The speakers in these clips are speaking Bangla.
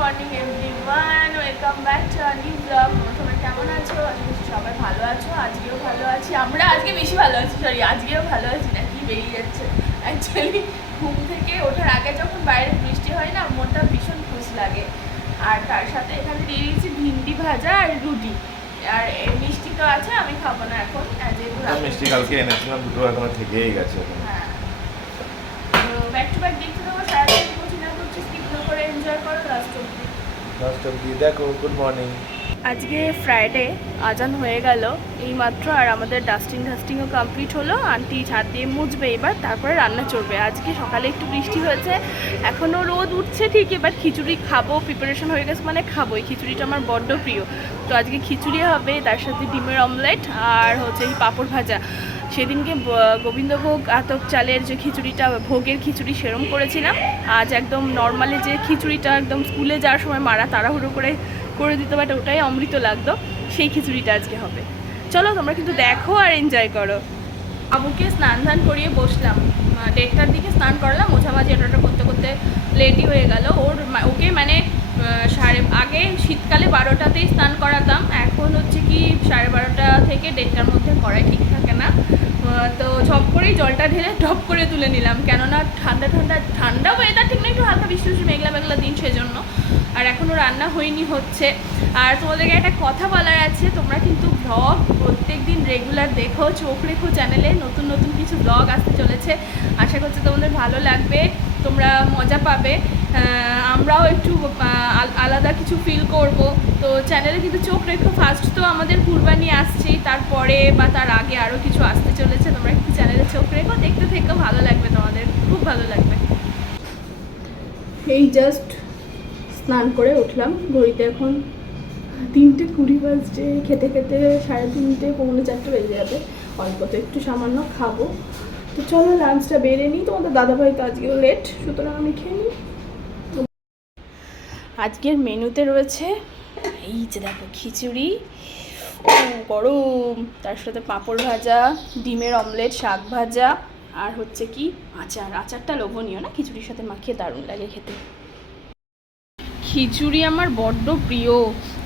Morning everyone welcome back to a new blog তোমরা কেমন আছো? সবাই ভালো আছো আজকেও ভালো আছি। আমরা আজকে বেশি ভালো আছি সরি আজকেও ভালো আছি না কি বেরিয়ে যাচ্ছে। অ্যাকচুয়ালি ঘুম থেকে ওঠার আগে যখন বাইরে বৃষ্টি হয় না মনটা ভীষণ খুশ লাগে। আর তার সাথে এখানে দিয়ে দিয়েছি ভিন্ডি ভাজা আর রুটি। আর মিষ্টি তো আছে আমি খাব না এখন। মিষ্টি কালকে এনেছিলাম দুটো এখনও থেকেই গেছে। হ্যাঁ। ব্যাক টু ব্যাক দেখতে দেবো সারাদিন করছি না করছি স্কিপ না করে এনজয় করো লাস্ট অব্দি দেখো গুড মর্নিং আজকে ফ্রাইডে আজান হয়ে গেল। এইমাত্র আর আমাদের ডাস্টিং ডাস্টিংও কমপ্লিট হলো। আন্টি ছাদ দিয়ে মুছবে এবার, তারপরে রান্না চলবে। আজকে সকালে একটু বৃষ্টি হয়েছে। এখনও রোদ উঠছে ঠিক এবার খিচুড়ি খাব প্রিপারেশন হয়ে গেছে মানে খাব এই খিচুড়িটা আমার বড্ড প্রিয়। তো আজকে খিচুড়ি হবে, তার সাথে ডিমের অমলেট আর হচ্ছে এই পাঁপড় ভাজা। সেদিনকে গোবিন্দভোগ আতপ চালের যে খিচুড়িটা, ভোগের খিচুড়ি সেরম করেছিলাম। আজ একদম নর্মালি যে খিচুড়িটা একদম স্কুলে যাওয়ার সময় মারা তাড়াহুড়ো করে করে দিতে পারে ওটাই অমৃত লাগতো। সেই খিচুড়িটা আজকে হবে। চলো, তোমরা কিন্তু দেখো আর এনজয় করো। আবুকে স্নান ধান করিয়ে বসলাম। দেড়টার দিকে স্নান করলাম মোছামাছি এটা করতে করতে লেটই হয়ে গেল। ওর ওকে মানে সাড়ে, আগে শীতকালে বারোটাতেই স্নান করাতাম। এখন হচ্ছে কি সাড়ে বারোটা থেকে দেড়টার মধ্যে করাই ঠিক থাকে না। তো ঝপ করেই জলটা ঢেলে ঢপ করে তুলে নিলাম। কেননা ঠান্ডা ঠান্ডা ঠান্ডা ওয়েদার ঠিক না, একটু হালকা বৃষ্টি বৃষ্টি, মেঘলা মেঘলা দিন সেজন্য। আর এখনও রান্না হয়নি হচ্ছে। আর তোমাদেরকে একটা কথা বলার আছে, তোমরা কিন্তু ব্লগ প্রত্যেক দিন রেগুলার দেখো, চোখ রেখো চ্যানেলে নতুন নতুন কিছু ব্লগ আসতে চলেছে। আশা করছি তোমাদের ভালো লাগবে, তোমরা মজা পাবে। আমরাও একটু আল- আলাদা কিছু ফিল করব। তো চ্যানেলে কিন্তু চোখ রেখো ফার্স্ট তো আমাদের কুরবানি আসছেই, তারপরে বা তার আগে আরও কিছু আসতে চলেছে। তোমরা একটু চ্যানেলে চোখ রেখো, দেখতে থেকেও ভালো লাগবে তোমাদের, খুব ভালো লাগবে। এই জাস্ট স্নান করে উঠলাম, ঘড়িতে এখন তিনটে কুড়ি বাজছে, খেতে খেতে সাড়ে তিনটে, পৌনে চারটে বেজে যাবে। অল্প তো একটু সামান্য খাব। তো চলো লাঞ্চটা বেড়ে নিই। তোমাদের দাদাভাই তো আজকেও লেট সুতরাং আমি খেয়ে নিই। আজকের মেনুতে রয়েছে, এই যে দেখো খিচুড়ি, ও গরম, তার সাথে পাঁপড় ভাজা, ডিমের অমলেট, শাক ভাজা, আর হচ্ছে কি আচার। আচারটা লোভনীয় না? খিচুড়ির সাথে মাখিয়ে দারুণ লাগে খেতে। খিচুড়ি আমার বড্ড প্রিয়।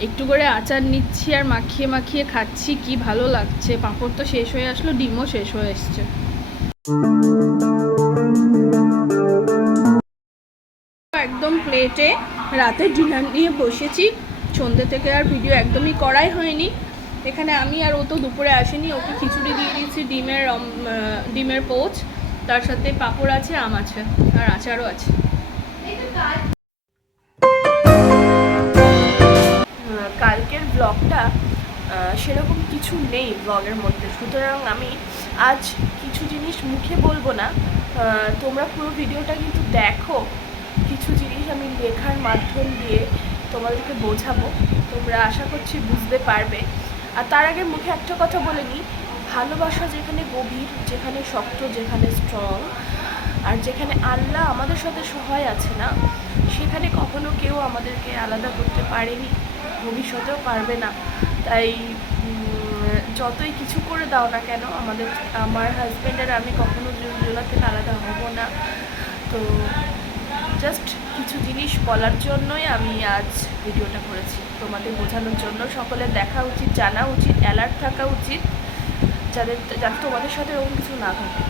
একটু করে আচার নিচ্ছি আর মাখিয়ে মাখিয়ে খাচ্ছি, কি ভালো লাগছে। পাঁপড় তো শেষ হয়ে আসলো, ডিমও শেষ হয়ে এসছে। একদম প্লেটে রাতে ডিনার নিয়ে বসেছি। সন্ধ্যে থেকে আর ভিডিও একদমই করাই হয়নি। এখানে আমি আর ও তো দুপুরে আসেনি, ওকে খিচুড়ি দিয়ে দিয়েছি, ডিমের ডিমের পোচ। তার সাথে পাঁপড় আছে, আম আছে, আর আচারও আছে। কালকের ব্লগটা সেরকম কিছু নেই ব্লগের মধ্যে। সুতরাং আমি আজ কিছু জিনিস মুখে বলব না। তোমরা পুরো ভিডিওটা কিন্তু দেখো। লেখার মাধ্যম দিয়ে তোমাদেরকে বোঝাবো। তোমরা আশা করছি বুঝতে পারবে। আর তার আগে মুখে একটা কথা বলে নিই। ভালোবাসা যেখানে গভীর, যেখানে শক্ত, যেখানে স্ট্রং আর যেখানে আল্লাহ আমাদের সাথে সহায় আছে না, সেখানে কখনো কেউ আমাদেরকে আলাদা করতে পারেনি, ভবিষ্যতেও পারবে না। তাই যতই কিছু করে দাও না কেন, আমাদের, আমার হাজব্যান্ড আর আমি কখনো দুজনের থেকে আলাদা হব না। তো জাস্ট কিছু জিনিস বলার জন্যই আমি আজ ভিডিওটা করেছি। তোমাদের বোঝানোর জন্য সকলে দেখা উচিত, জানা উচিত অ্যালার্ট থাকা উচিত, যাদের যাতে তোমাদের সাথে এরকম কিছু না ঘটে।